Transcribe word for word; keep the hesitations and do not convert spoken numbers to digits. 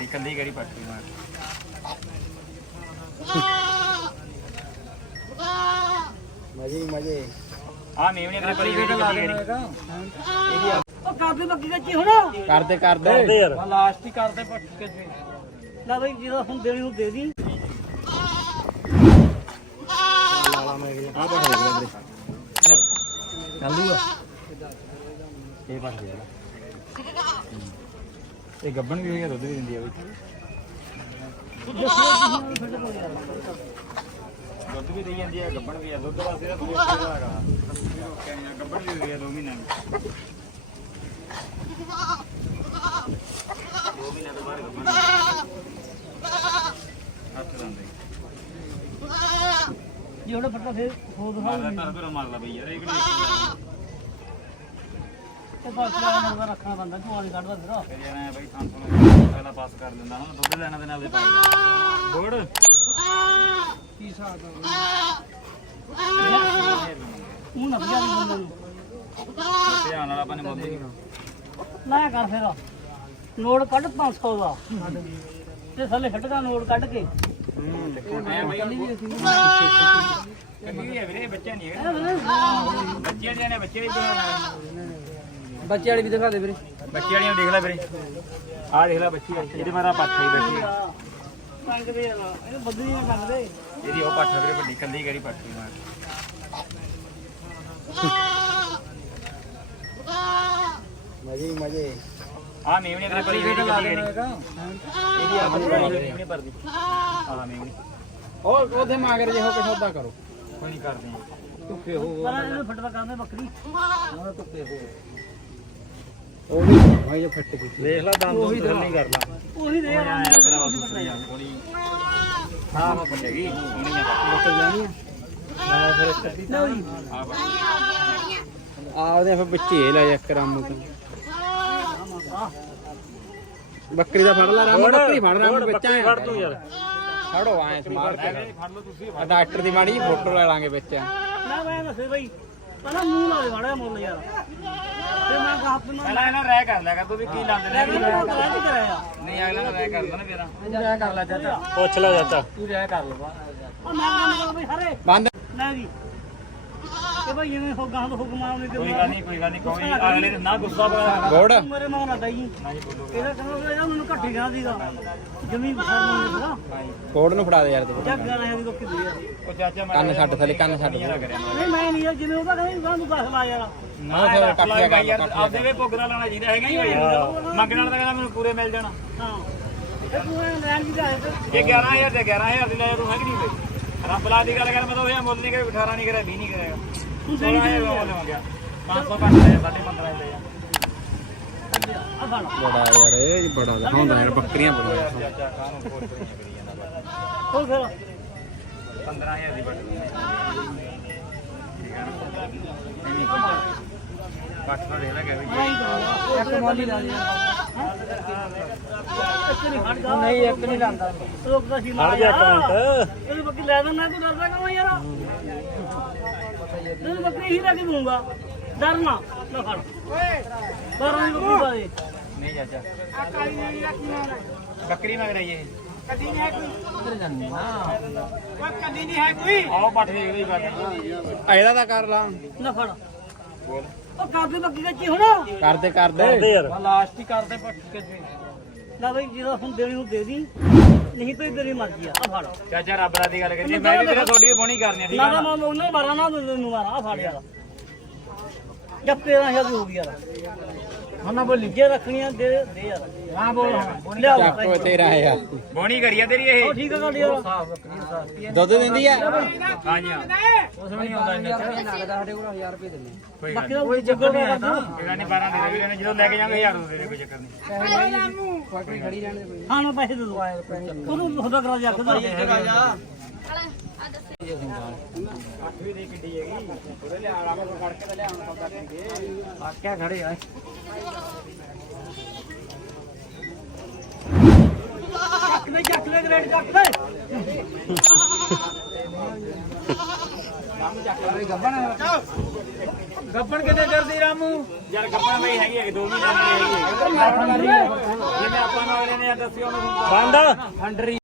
ਕੱਲੀ ਗੜੀ ਪੱਟੀ ਮਾਰ ਮਜ਼ੇ ਮਜ਼ੇ ਆ ਮੇਵਣੇ ਤੇ ਪਰੀ ਵੀਡੀਓ ਲਾ ਦੇਣੀ ਉਹ ਕਾਬੇ ਬੱਕੀ ਕੱਚੀ ਹੁਣ ਕਰਦੇ ਕਰਦੇ ਕਰਦੇ ਯਾਰ ਲਾਸਟ ਹੀ ਕਰਦੇ ਪੱਟ ਕੇ ਲੈ ਬਈ ਜਿਹਦਾ ਹੁਣ ਦੇਣੀ ਨੂੰ ਦੇ ਦੀ ਲਾਲਾ ਮੈਂ ਆ ਬੜਾ ਹੋ ਗਿਆ ਵੀਰੇ ਚੱਲ ਲੂਗਾ ਇਹ ਬਣ ਗਿਆ ਇਹ ਗੱਬਣ ਵੀ ਹੋਇਆ ਦੁੱਧ ਵੀ ਦਿੰਦੀ ਆ ਵਿੱਚ ਦੁੱਧ ਵੀ ਦੇਈ ਜਾਂਦੀ ਹੈ ਗੱਬਣ ਵੀ ਆ ਦੁੱਧ ਵਾਸਤੇ ਤਾਂ ਦੂਰ ਹੈਗਾ ਗੱਬਣ ਵੀ ਹੋਈ ਆ ਦੋ ਮਹੀਨੇ ਦੋ ਮਹੀਨੇ ਤੋਂ ਬਾਅਦ ਗੱਬਣ ਹੱਥ ਲਾਉਂਦੇ ਜੇ ਉਹਨੇ ਫੱਟਾ ਫੇਰ ਹੋ ਦਿਖਾ ਮਾਰਦਾ ਤਾਂ ਫਿਰ ਮਾਰ ਲਾ ਬਈ ਯਾਰ ਇਹ ਕਿਹੜੀ ਤੇ ਬਸ ਲੈਣਾ ਰੱਖਣਾ ਬੰਦਾ ਝੋਲਾ ਨਹੀਂ ਕੱਢਦਾ ਫਿਰ ਫਿਰ ਯਾਰ ਐ ਬਈ ਪੰਜ ਸੌ ਪਹਿਲਾਂ ਪਾਸ ਕਰ ਦਿੰਦਾ ਹੁਣ ਦੁੱਧ ਲੈਣਾ ਦੇ ਨਾਲ ਦੇ ਪਾਈ ਗੋੜ ਕੀ ਹਿਸਾਬ ਦਾ ਉਹ ਨਾ ਬਜਾ ਨਹੀਂ ਬੰਦੇ ਨੂੰ ਧਿਆਨ ਨਾਲ ਆਪਾਂ ਨੇ ਮੁੱਲ ਲਾਇਆ ਕਰ ਫੇਰ ਨੋਟ ਕੱਢ ਪੰਜ ਸੌ ਦਾ ਤੇ ਥੱਲੇ ਫੱਟਦਾ ਨੋਟ ਕੱਢ ਕੇ ਕੰਨੀ ਹੈ ਵੀਰੇ ਬੱਚਾ ਨਹੀਂ ਹੈਗਾ ਬੱਚੇ ਜਿਹੜੇ ਨੇ ਬੱਚੇ ਵੀ ਬਣਾਉਣਾ ਬੱਚੇ ਵਾਲੀ ਵੀ ਦਿਖਾ ਦੇ ਵੀਰੇ ਬੱਚੇ ਵਾਲੀਆਂ ਦੇਖ ਲੈ ਵੀਰੇ ਆਹ ਦੇਖ ਲੈ ਬੱਚੀ ਇਹਦੇ ਮਾਰਾ ਪੱਠ ਹੀ ਬੈਠੀ ਹੈ ਕੰਗਦੇ ਯਾਰ ਇਹਨੂੰ ਬੱਦਲੀ ਨਾ ਕੰਗਦੇ ਇਹਦੀ ਉਹ ਪੱਠ ਵੀਰੇ ਵੱਡੀ ਕੱਲੀ ਗੜੀ ਪੱਠ ਹੀ ਮਾਰ ਮਜ਼ੇ ਮਜ਼ੇ ਆ ਮੇਵਣੇ ਤੇ ਪਰੀ ਵੀਡੀਓ ਲਾ ਦੇਣੀ ਇਹਦੀ ਆ ਮੇਵਣੇ ਪਰਦੀ ਆ ਮੇਵਣੇ ਉਹ ਉਹਦੇ ਮਗਰ ਜੇ ਹੋ ਕੇ ਸੌਦਾ ਕਰੋ ਕੋਈ ਨਹੀਂ ਕਰਦੇ ਧੁੱਪੇ ਹੋ ਪਰ ਇਹਨੂੰ ਫੱਟਦਾ ਕੰਮ ਹੈ ਬੱਕਰੀ ਉਹ ਧੁੱਪੇ ਹੋ ਉਹ ਵੀ ਭਾਈ ਜੋ ਫੱਟ ਗਈ ਦੇਖ ਲੈ ਦੰਦ ਉਹੀ ਨਹੀਂ ਕਰਦਾ ਉਹੀ ਦੇ ਆਇਆ ਤੇਰਾ ਬਸ ਉੱਤਰ ਜਾ ਥੋੜੀ ਹਾਂ ਮੈਂ ਬੰਦੇਗੀ ਹੁਣੀ ਆ ਉੱਤੇ ਜਾਣੀ ਆ ਫਿਰ ਕੱਢੀ ਲਓ ਜੀ ਆ ਆ ਉਹਦੇ ਫਿਰ ਬੱਚੇ ਲੈ ਜਾ ਕਰਾਮੂ ਤੋਂ ਬੱਕਰੀ ਦਾ ਫੜ ਲੈ ਰਾਮ ਬੱਕਰੀ ਫੜ ਰਾਮ ਬੱਚਾ ਹੈ ਫੜ ਤੂੰ ਯਾਰ ਫੜੋ ਐ ਸਮਾਰ ਕੇ ਫੜ ਲਓ ਤੁਸੀਂ ਆ ਡਾਕਟਰ ਦੀ ਮਾੜੀ ਜਿਹੀ ਫੋਟੋ ਲੈ ਲਾਂਗੇ ਵਿੱਚ ਨਾ ਮੈਂ ਦੱਸੇ ਬਈ ਪਹਿਲਾਂ ਮੂੰਹ ਨਾਲ ਵੜਿਆ ਮੁੱਲ ਯਾਰ ਤੇ ਮੈਂ ਹੱਥ ਨਾਲ ਪਹਿਲਾਂ ਇਹਨਾਂ ਰਹਿ ਕਰ ਲਿਆ ਕਰ ਤੂੰ ਵੀ ਕੀ ਲਾਉਂਦੇ ਨੇ ਮੈਂ ਨਹੀਂ ਕਰਾਇਆ ਨਹੀਂ ਅਗਲਾ ਨਾਲ ਰਹਿ ਕਰ ਲੈਣਾ ਫੇਰ ਤੂੰ ਰਹਿ ਕਰ ਲੈ ਚਾਚਾ ਪੁੱਛ ਲੈ ਚਾਚਾ ਤੂੰ ਰਹਿ ਕਰ ਲੈ ਉਹ ਮੈਂ ਕਹਿੰਦਾ ਬਈ ਹਰੇ ਬੰਦ ਲੈ ਜੀ ਇਹ ਬਈ ਜਿਵੇਂ ਹੋ ਗਾਂ ਹੁਕਮ ਆਉਣੇ ਤੇ ਕੋਈ ਗੱਲ ਨਹੀਂ ਕੋਈ ਗੱਲ ਨਹੀਂ ਕੋਈ ਅਗਲੇ ਨਾ ਗੁੱਸਾ ਪਾ ਗੋੜ ਮੇਰੇ ਮਾਂ ਨਾ ਦਈ ਨਾ ਜੀ ਬੋਲੋ ਇਹਦਾ ਕਹਿੰਦਾ ਇਹਦਾ ਮੈਨੂੰ ਘੱਟੀ ਗਾ ਸੀਗਾ ਜ਼ਮੀਨ ਬਸਰ ਨੂੰ ਸੀਗਾ ਕੋੜ ਨੂੰ ਫੜਾ ਦੇ ਯਾਰ ਤੇ ਜੱਗ ਗਾਣਾ ਦੀ ਲੋਕੀ ਦੀ ਯਾਰ ਉਹ ਚਾਚਾ ਮੈਂ ਕੰਨ ਛੱਡ ਥੱਲੇ ਕੰਨ ਛੱਡ ਨਹੀਂ ਮੈਂ ਨਹੀਂ ਯਾਰ ਜਿਵੇਂ ਉਹਦਾ ਕਹਿੰਦਾ ਤੂੰ ਦੱਸ ਲਾ ਯਾਰ ਨਾ ਫਿਰ ਕੱਟ ਲਿਆ ਯਾਰ ਆਪਦੇ ਵੇ ਭੁਗਣਾ ਲਾਣਾ ਚਾਹੀਦਾ ਹੈਗਾ ਹੀ ਯਾਰ ਮੰਗਣ ਵਾਲਾ ਤਾਂ ਕਹਿੰਦਾ ਮੈਨੂੰ ਪੂਰੇ ਮਿਲ ਜਾਣਾ ਹਾਂ ਇਹ ਤੂੰ ਲੈਣ ਵੀ ਜਾਏ ਤੇ ਇਹ ਗਿਆਰਾਂ ਹਜ਼ਾਰ ਤੇ ਗਿਆਰਾਂ ਹਜ਼ਾਰ ਦੀ ਲੈ ਤੂੰ ਹੈ ਕਿ ਨਹੀਂ ਬਈ ਰੱਬ ਲਾ ਦੀ ਗੱਲ ਕਰ ਮੈਂ ਤਾਂ ਉਹ ਮੁੱਲ ਨਹੀਂ ਕਰੇ ਅਠਾਰਾਂ ਨਹੀਂ ਕਰਿਆ ਵੀਹ ਨਹੀਂ ਕਰੇਗਾ ਤੂੰ ਸੋਲਾਂ ਸਹੀ ਹਜ਼ਾਰ ਮੁੱਲ ਹੋ ਗਿਆ ਪੰਜ ਸੌ ਘੱਟ ਲਿਆ ਸਾਢੇ ਪੰਦਰਾਂ ਦੇ ਆ ਆ ਫੜ ਬੜਾ ਯਾਰ ਇਹ ਬੜਾ ਹੁੰਦਾ ਯਾਰ ਬੱਕਰੀਆਂ ਬੜਾ ਚਾਚਾ ਕਾਹਨੂੰ ਕੋਲ ਕਰੀ ਜਾਂਦਾ ਹੋ ਫਿਰ ਪੰਦਰਾਂ ਹਜ਼ਾਰ ਦੀ ਬੱਟ ਪੱਟ ਤਾਂ ਦੇ ਲੱਗਾ ਵੀ ਇੱਕ ਮੋਲੀ ਲਾ ਦੇ ਨਹੀਂ ਇੱਕ ਨਹੀਂ ਲਾਂਦਾ ਰੁਕਦਾ ਸੀ ਲਾ ਜਾ ਇੱਕ ਮਿੰਟ ਇਹਨੂੰ ਬੱਕੀ ਲੈ ਦਿੰਦਾ ਤੂੰ ਡਰਦਾ ਕਿਉਂ ਯਾਰ ਇਹਨੂੰ ਬੱਕਰੀ ਹੀ ਲੈ ਕੇ ਦੂੰਗਾ ਡਰਨਾ ਨਾ ਫੜ ਬਾਰਾਂ ਦੀ ਬੱਕਰੀ ਪਾ ਦੇ ਨਹੀਂ ਚਾਚਾ ਬੱਕਰੀ ਮੰਗ ਰਹੀ ਹੈ ਕਦੀ ਨਹੀਂ ਹੈ ਕੋਈ ਉਧਰ ਜਾਂਦੀ ਨਾ ਕੋਈ ਕਦੀ ਨਹੀਂ ਹੈ ਕੋਈ ਆਓ ਪੱਠ ਦੇਖ ਲਈ ਬੱਟ ਇਹਦਾ ਤਾਂ ਕਰ ਲਾ ਨਾ ਫੜ ਬੋਲ ਉਹ ਕਾਬੇ ਬੱਕੀ ਕੱਚੀ ਹੁਣ ਕਰਦੇ ਕਰਦੇ ਯਾਰ ਲਾਸਟ ਹੀ ਕਰਦੇ ਪੱਟ ਕੇ ਲੈ ਬਈ ਜਿਹਦਾ ਹੁਣ ਦੇਣੀ ਨੂੰ ਦੇ ਦੀ ਨਹੀਂ ਕੋਈ ਤੇਰੀ ਮਰਜ਼ੀ ਆ ਆ ਫੜ ਚਾਚਾ ਰੱਬ ਦਾ ਦੀ ਗੱਲ ਕਰੀ ਮੈਂ ਵੀ ਤੇਰਾ ਤੁਹਾਡੀ ਬੋਣੀ ਕਰਨੀ ਆ ਠੀਕ ਨਾ ਆ ਨਾ ਮੈਂ ਉਹਨੇ ਮਾਰਾ ਨਾ ਤੈਨੂੰ ਮਾਰਾ ਆ ਫੜ ਯਾਰ ਜਦ ਤੇਰਾਂ ਹਜ਼ਾਰ ਦੀ ਹੋ ਗਈ ਯਾਰ ਹਾਂ ਨਾ ਬੋਲੀ ਜੇ ਰੱਖਣੀਆਂ ਦੇ ਦੇ ਯਾਰ ਹਾਂ ਬੋਲ ਲਿਆ ਚੱਕੋ ਤੇਰਾ ਆ ਬੋਣੀ ਕਰੀ ਆ ਤੇਰੀ ਉਹ ਇਹ ਠੀਕ ਆ ਗੱਲ ਯਾਰ ਦੁੱਧ ਦਿੰਦੀ ਆ ਹਾਂਜੀ ਹਾਂ ਉਸ ਨਹੀਂ ਆਉਂਦਾ ਇੰਨਾ ਲੱਗਦਾ ਸਾਡੇ ਕੋਲ ਹਜ਼ਾਰ ਰੁਪਏ ਦਿੰਦੇ ਕੋਈ ਗੱਲ ਬਾਕੀ ਦਾ ਕੋਈ ਚੱਕਰ ਨਹੀਂ ਆਇਆ ਇਹ ਗੱਲ ਨਹੀਂ ਬਾਰਾਂ ਦੇ ਦੇ ਜਦੋਂ ਲੈ ਕੇ ਜਾਵਾਂਗੇ ਹਜ਼ਾਰ ਦੇ ਦੇ ਕੋਈ ਚੱਕਰ ਨਹੀਂ ਕੋਈ ਖੜੀ ਰਹਿਣ ਦੇ ਕੋਈ ਹਾਂ ਮੈਂ ਪੈਸੇ ਦੇ ਦੂੰ ਉਹਨੂੰ ਤੁਹਾਡਾ ਕਰਾ ਜਾ ਕੇ ਜਾ ਅੱਠਵੀਂ ਦੀ ਕਿੱਡੀ ਹੈਗੀ ਉਹਦੇ ਲਿਆ ਆਰਾਮ ਨਾਲ ਫੜ ਕੇ ਤੇ ਲਿਆਉਣ ਪੱਕਾ ਦੇਣਗੇ ਆਕਿਆ ਖੜੇ ਆ ਚੱਕ ਦੇ ਚੱਕ ਦੇ ਗ੍ਰੇਡ ਚੱਕ ਦੇ ਗੱਬਣ ਕਿੰਨੇ ਚਿਰ ਰਾਮੂ ਯਾਰ ਗੱਬਣ ਬਈ ਹੈਗੀ ਹੈ ਦੋ ਮਹੀਨੇ ਦੀ ਹੈਗੀ ਹੈ ਜਿਵੇਂ ਆਪਾਂ ਨੂੰ ਅਗਲੇ ਨੇ ਦੱਸਿਆ ਉਹਨੂੰ ਬੰਦ ਹੰਡਰੀ